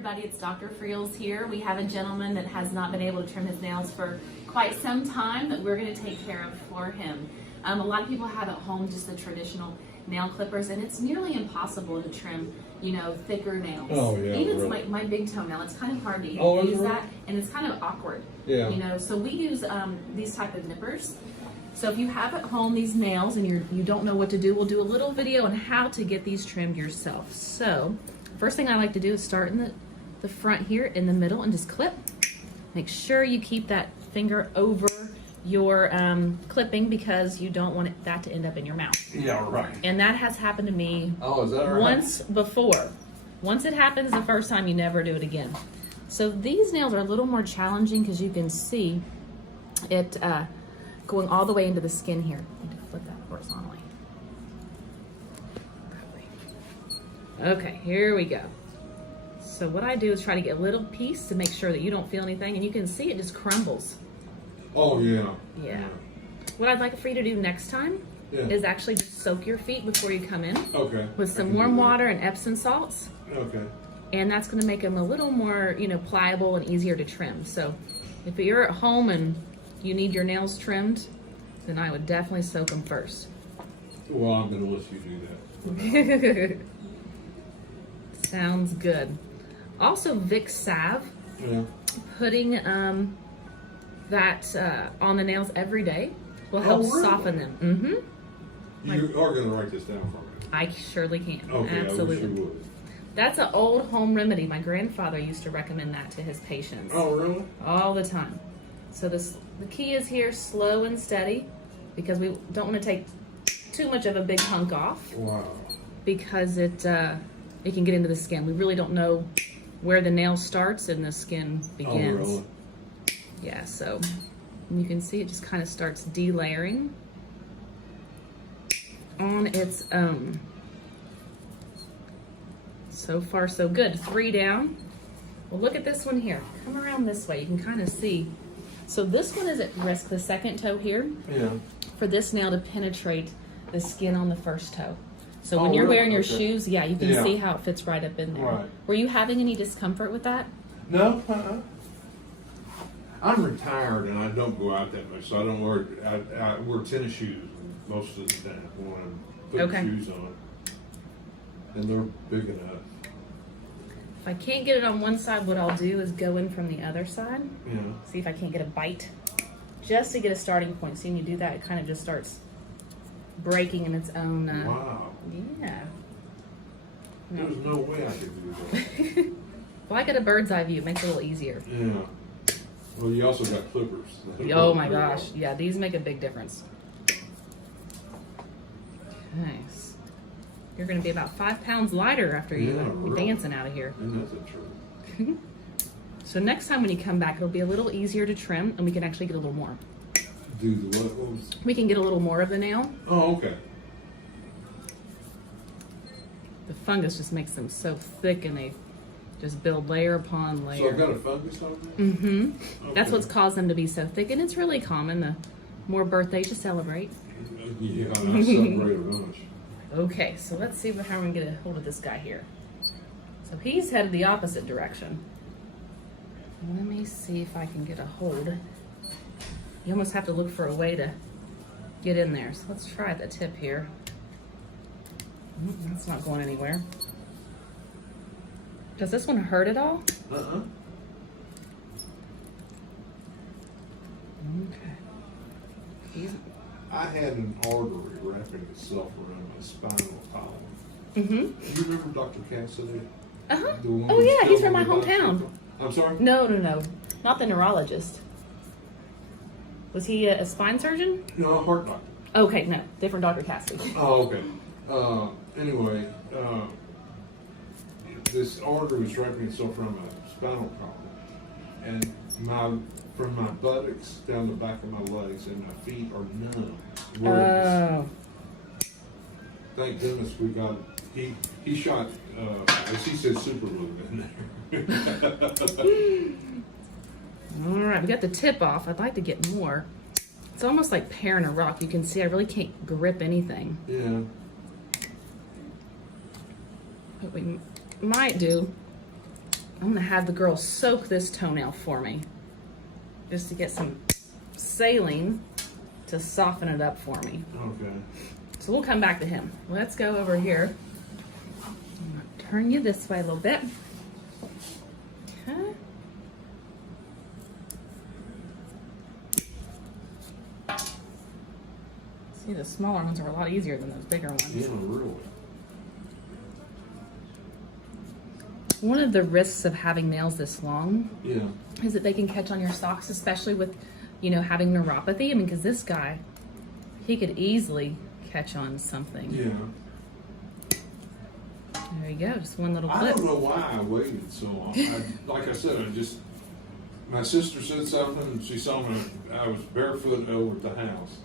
everybody, it's Dr. Freels here. We have a gentleman that has not been able to trim his nails for quite some time that we're going to take care of for him. A lot of people have at home just the traditional nail clippers, and it's nearly impossible to trim, you know, thicker nails. Oh, yeah, even really. my big toenail, it's kind of hard to Oh, use is it? that, and it's kind of awkward. Yeah. You know, so we use these type of nippers. So if you have at home these nails and you don't know what to do, we'll do a little video on how to get these trimmed yourself. So first thing I like to do is start in the front here in the middle and just clip. Make sure you keep that finger over your clipping because you don't want that to end up in your mouth. Yeah, right. And that has happened to me Oh, is that right? once before. Once it happens the first time, you never do it again. So these nails are a little more challenging because you can see it going all the way into the skin here. I need to flip that horizontally. Okay, here we go. So what I do is try to get a little piece to make sure that you don't feel anything, and you can see it just crumbles. Oh, yeah. Yeah. What I'd like for you to do next time is actually just soak your feet before you come in with some warm water and Epsom salts. Okay. And that's going to make them a little more, you know, pliable and easier to trim. So if you're at home and you need your nails trimmed, then I would definitely soak them first. Well, I'm going to let you do that. Sounds good. Also, Vicks salve, putting that on the nails every day will help soften them. You are going to write this down for me. I surely can. Okay, Absolutely. I wish you would. That's an old home remedy. My grandfather used to recommend that to his patients. Oh, really? All the time. So the key is here, slow and steady, because we don't want to take too much of a big hunk off. Wow. Because it can get into the skin. We really don't know where the nail starts and the skin begins. Oh, really? Yeah, so you can see it just kind of starts delayering on its own. So far, so good. 3 down. Well, look at this one here. Come around this way. You can kind of see. So this one is at risk, the second toe here, for this nail to penetrate the skin on the first toe. So when you're wearing your shoes, you can see how it fits right up in there. Right. Were you having any discomfort with that? No, I'm retired and I don't go out that much, so I don't wear. I wear tennis shoes most of the time when I'm putting shoes on, and they're big enough. If I can't get it on one side, what I'll do is go in from the other side. Yeah. See if I can't get a bite, just to get a starting point. See, when you do that, it kind of just starts breaking in its own. Wow. Yeah. There's no way I could do that. Well, I get a bird's eye view. It makes it a little easier. Yeah. Well, you also got clippers. Oh my gosh. Yeah, these make a big difference. Nice. You're going to be about 5 pounds lighter after you're dancing out of here. And that's the truth. So next time when you come back, it'll be a little easier to trim, and we can actually get a little more. Do the what? We can get a little more of the nail. Oh, okay. The fungus just makes them so thick, and they just build layer upon layer. So I've got a fungus on there? Mm-hmm. Okay. That's what's caused them to be so thick, and it's really common. The more birthdays you celebrate. Yeah, I celebrate a bunch. Okay, so let's see how we're going to get a hold of this guy here. So he's headed the opposite direction. Let me see if I can get a hold. You almost have to look for a way to get in there. So let's try the tip here. That's not going anywhere. Does this one hurt at all? Uh-uh. Okay. I had an artery wrapping itself around my spinal column. Mm-hmm. You remember Dr. Cassidy? Uh-huh. The one Oh who's yeah, he's still from my on the hometown. I'm sorry? No. Not the neurologist. Was he a spine surgeon? No, a heart doctor. Okay, no. Different Dr. Cassidy. Oh, okay. Anyway, this artery was wrapping itself around my spinal column. And from my buttocks down the back of my legs and my feet are numb. Oh. Thank goodness we got he shot as he said super glue in there. All right, we got the tip off. I'd like to get more. It's almost like paring a rock. You can see I really can't grip anything. Yeah. What we might do I'm gonna have the girl soak this toenail for me, just to get some saline to soften it up for me. Okay. So we'll come back to him. Let's go over here. I'm gonna turn you this way a little bit. Okay. See, the smaller ones are a lot easier than those bigger ones. Yeah, really. One of the risks of having nails this long Yeah. is that they can catch on your socks, especially with, you know, having neuropathy. I mean, because this guy, he could easily catch on something. Yeah. There you go, just one little I clip. don't know why I waited so long. Like I said, my sister said something, and she saw me, I was barefoot over at the house.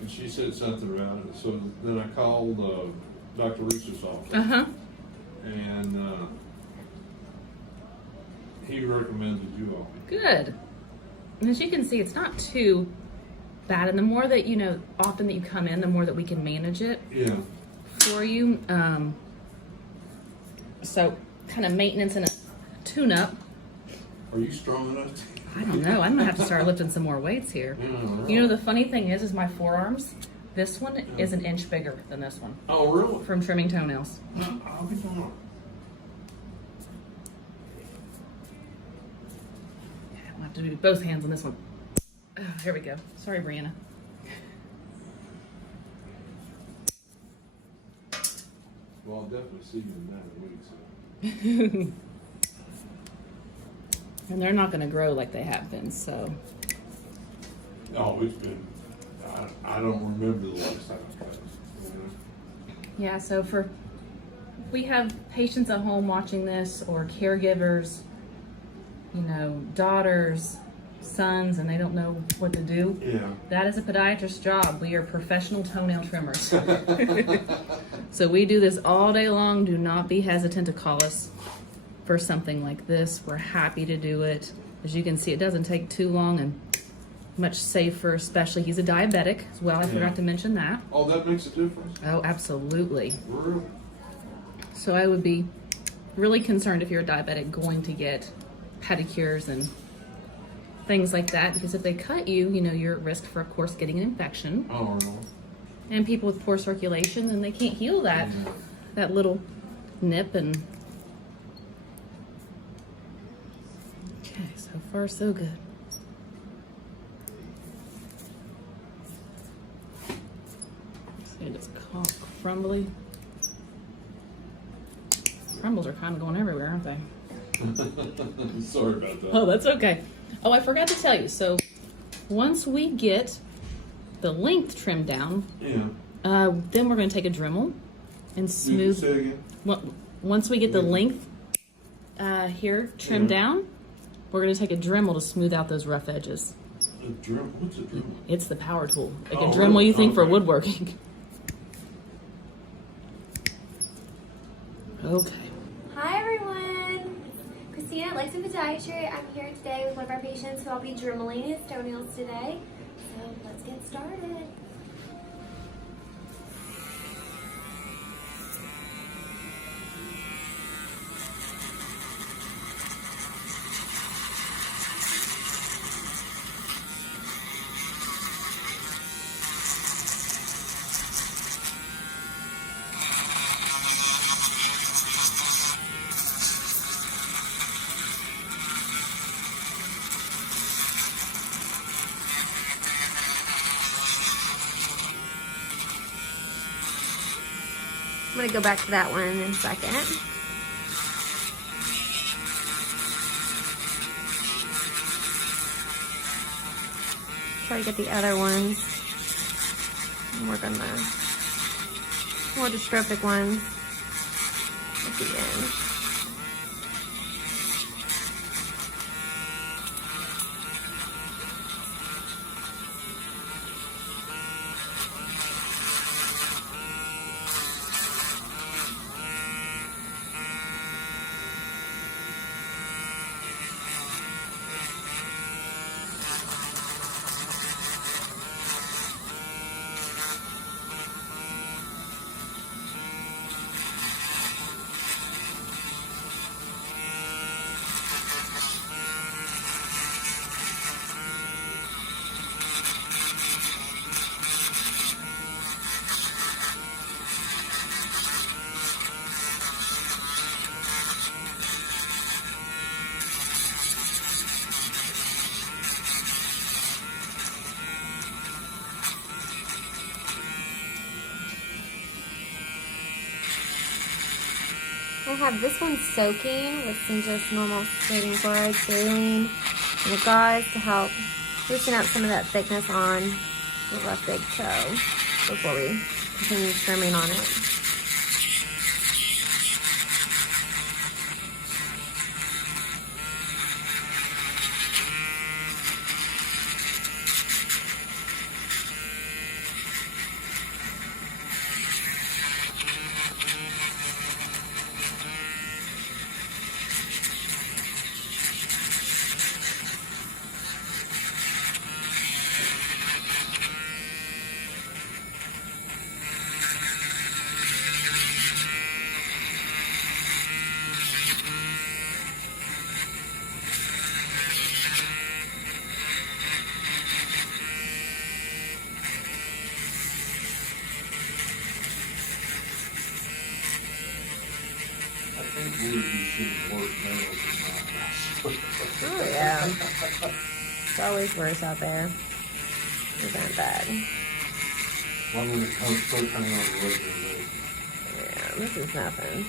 And she said something about it, so then I called Dr. Reese's office. Uh-huh. And he recommended you all. Good. And as you can see, it's not too bad. And the more that, you know, often that you come in, the more that we can manage it Yeah. for you. So kind of maintenance and a tune-up. Are you strong enough? I don't know. I'm gonna have to start lifting some more weights here. Yeah, right. You know, the funny thing is my forearms, this one is an inch bigger than this one Oh, really? from trimming toenails. I'll be fine. I'll have to do both hands on this one. Oh, here we go. Sorry, Brianna. Well, I'll definitely see you in that week. So. And they're not going to grow like they have been, so. Oh, it's been. I don't remember the last time I cut it. Yeah, so for we have patients at home watching this, or caregivers, you know, daughters, sons, and they don't know what to do. Yeah. That is a podiatrist's job. We are professional toenail trimmers. So we do this all day long. Do not be hesitant to call us for something like this. We're happy to do it. As you can see, it doesn't take too long and much safer, especially he's a diabetic as well. I forgot to mention that. Oh, that makes a difference? Oh, absolutely. Really? So I would be really concerned if you're a diabetic going to get pedicures and things like that, because if they cut you, you know, you're at risk for, of course, getting an infection. Oh, really? And people with poor circulation, then they can't heal that that little nip. And okay, so far so good. See, it's crumbly. Crumbles are kind of going everywhere, aren't they? Sorry about that. Oh, that's okay. Oh, I forgot to tell you. So once we get the length trimmed down, Yeah. then we're going to take a Dremel and smooth. Say again? Once we get the length here trimmed down, we're going to take a Dremel to smooth out those rough edges. A Dremel? What's a Dremel? It's the power tool. Like Oh, a Dremel you think for okay. woodworking. Okay. Hi everyone, Christina, Lex and Podiatry. I'm here today with one of our patients who I'll be dremeling his toenails today. So let's get started. I'm going to go back to that one in a second. Try to get the other ones. And work on the more dystrophic ones at the end. have this one soaking with some just normal sodium chloride saline and a gauze to help loosen up some of that thickness on the rough big toe before we continue trimming on it. I think we would be seeing worse nails than mine. Oh yeah. It's always worse out there. It's not bad. I'm going to start coming on the regular basis. Yeah, this is nothing.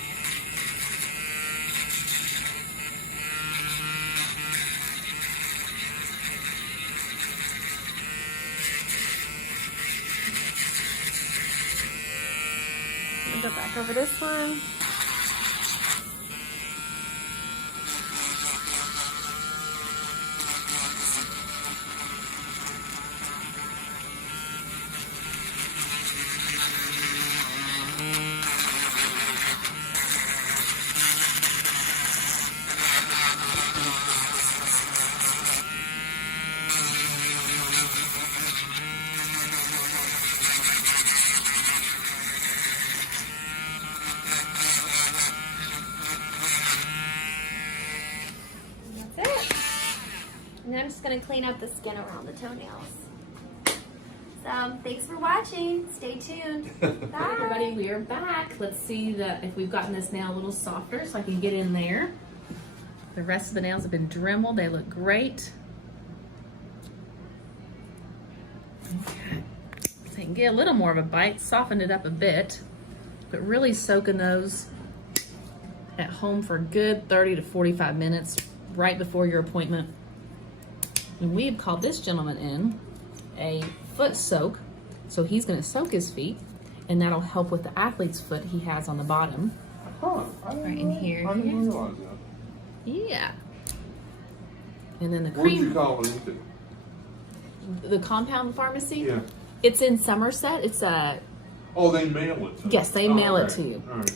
I'm gonna go back over this one. And I'm just going to clean up the skin around the toenails. So, thanks for watching. Stay tuned. Bye. Hi everybody, we are back. Let's see if we've gotten this nail a little softer so I can get in there. The rest of the nails have been dremeled. They look great. Okay. So you can get a little more of a bite, soften it up a bit, but really soaking those at home for a good 30 to 45 minutes right before your appointment. And we've called this gentleman in a foot soak. So he's gonna soak his feet and that'll help with the athlete's foot he has on the bottom. Huh. Right in here. I didn't realize that. Yeah. And then the Where'd you cream, call it into? the compound pharmacy. Yeah. It's in Somerset. It's Oh, they mail it to me. Yes, they mail it okay. to you. All right.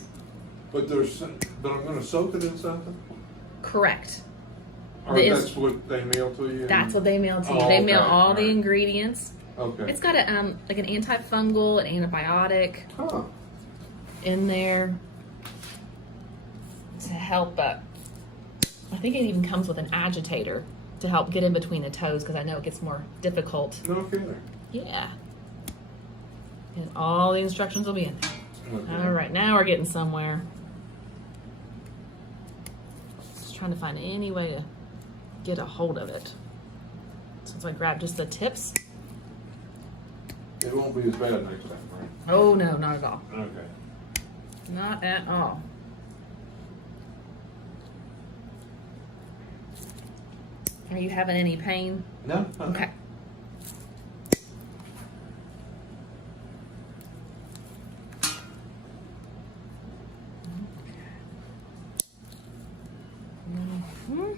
But I'm going to soak it in something? correct. Or that's what they mail to you? That's what they mail to you. Oh, They mail okay. all the Right. ingredients. Okay. It's got a like an antifungal, an antibiotic Huh. in there to help. I think it even comes with an agitator to help get in between the toes because I know it gets more difficult. No kidding. Yeah. And all the instructions will be in there. Okay. All right, now we're getting somewhere. Just trying to find any way to get a hold of it. Since I grabbed just the tips. It won't be as bad next time, right? Oh no, not at all. Okay. Not at all. Are you having any pain? No? Okay. Mhm.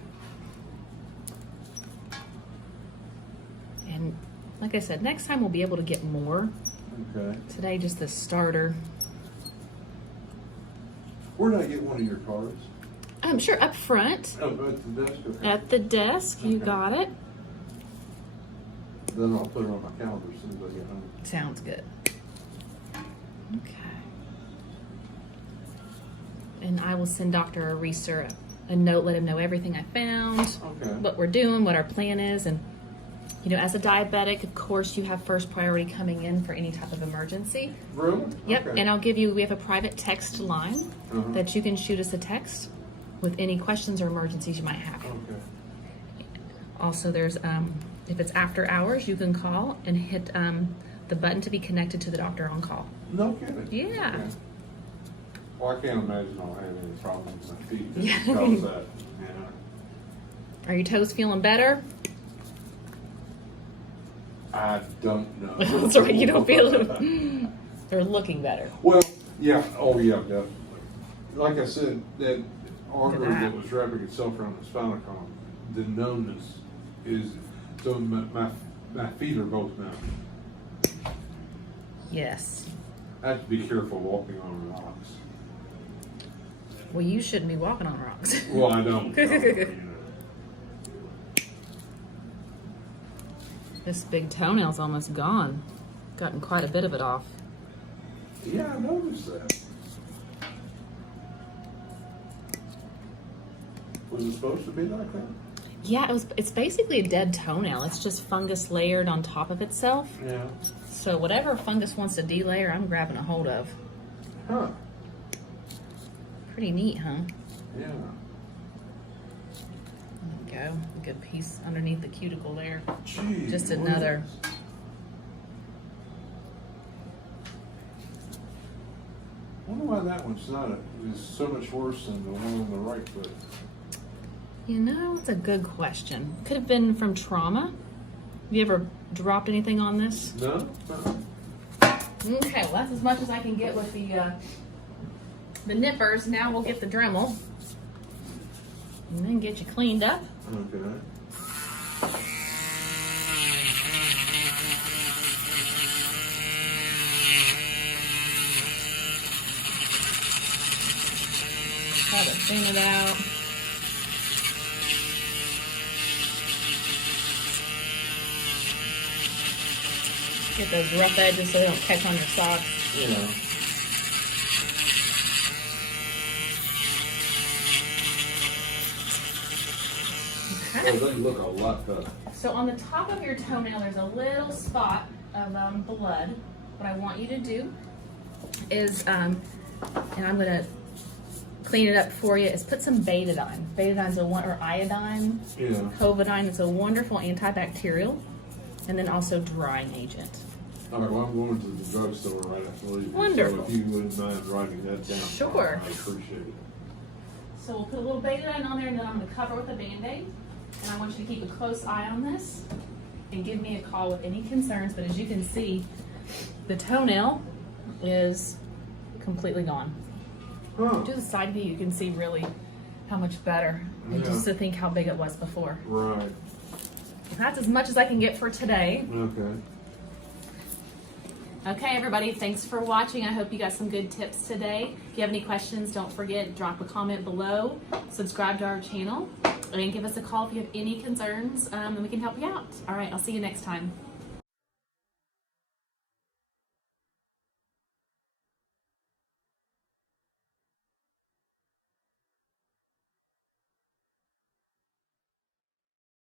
And like I said, next time we'll be able to get more. Okay. Today, just the starter. Where did I get one of your cards? I'm sure up front Oh, at the desk? Okay. at the desk. You Okay. got it. Then I'll put it on my calendar as soon as I get home. Sounds good. Okay. And I will send Dr. Reeser a note, let him know everything I found, Okay. what we're doing, what our plan is. And, you know, as a diabetic, of course, you have first priority coming in for any type of emergency. Really? Yep. Okay. And we have a private text line Uh-huh. that you can shoot us a text with any questions or emergencies you might have. Okay. Also, there's, if it's after hours, you can call and hit the button to be connected to the doctor on call. No kidding. Yeah. Okay. Well, I can't imagine I'll have any problems with my feet. Yeah. Because of that, yeah. Are your toes feeling better? I don't know. That's right, you don't feel them. They're looking better. Well, yeah, oh yeah, definitely. Like I said, that artery that was wrapping itself around the spinal column, the numbness is, so my feet are both numb. Yes. I have to be careful walking on rocks. Well, you shouldn't be walking on rocks. Well, I don't. You know. This big toenail's almost gone. Gotten quite a bit of it off. Yeah, I noticed that. Was it supposed to be like that? Yeah, it's basically a dead toenail. It's just fungus layered on top of itself. Yeah. So whatever fungus wants to delayer, I'm grabbing a hold of. Huh. Pretty neat, huh? Yeah. There you go. A good piece underneath the cuticle there. Gee, Just another. I wonder why that one's is so much worse than the one on the right foot. You know, it's a good question. Could have been from trauma. Have you ever dropped anything on this? No? No. Okay, well that's as much as I can get with the nippers. Now we'll get the Dremel and then get you cleaned up. Okay. Try to thin it out. Get those rough edges so they don't catch on your socks. Yeah. Okay. Oh, they look a lot better. So on the top of your toenail, there's a little spot of blood. What I want you to do is, and I'm gonna clean it up for you, is put some betadine. Betadine's or iodine, Yeah. Covidine. It's a wonderful antibacterial, and then also drying agent. All right, well, I'm going to the drugstore right after leaving. Wonderful. So if you wouldn't mind writing that down. Sure. I appreciate it. So we'll put a little betadine on there, and then I'm gonna cover with a Band-Aid. And I want you to keep a close eye on this and give me a call with any concerns. But as you can see, the toenail is completely gone. Huh. Do the side view, you can see really how much better. And Yeah. just to think how big it was before. Right. That's as much as I can get for today. Okay. Okay, everybody, thanks for watching. I hope you got some good tips today. If you have any questions, don't forget, drop a comment below, subscribe to our channel, and give us a call if you have any concerns, and we can help you out. All right, I'll see you next time.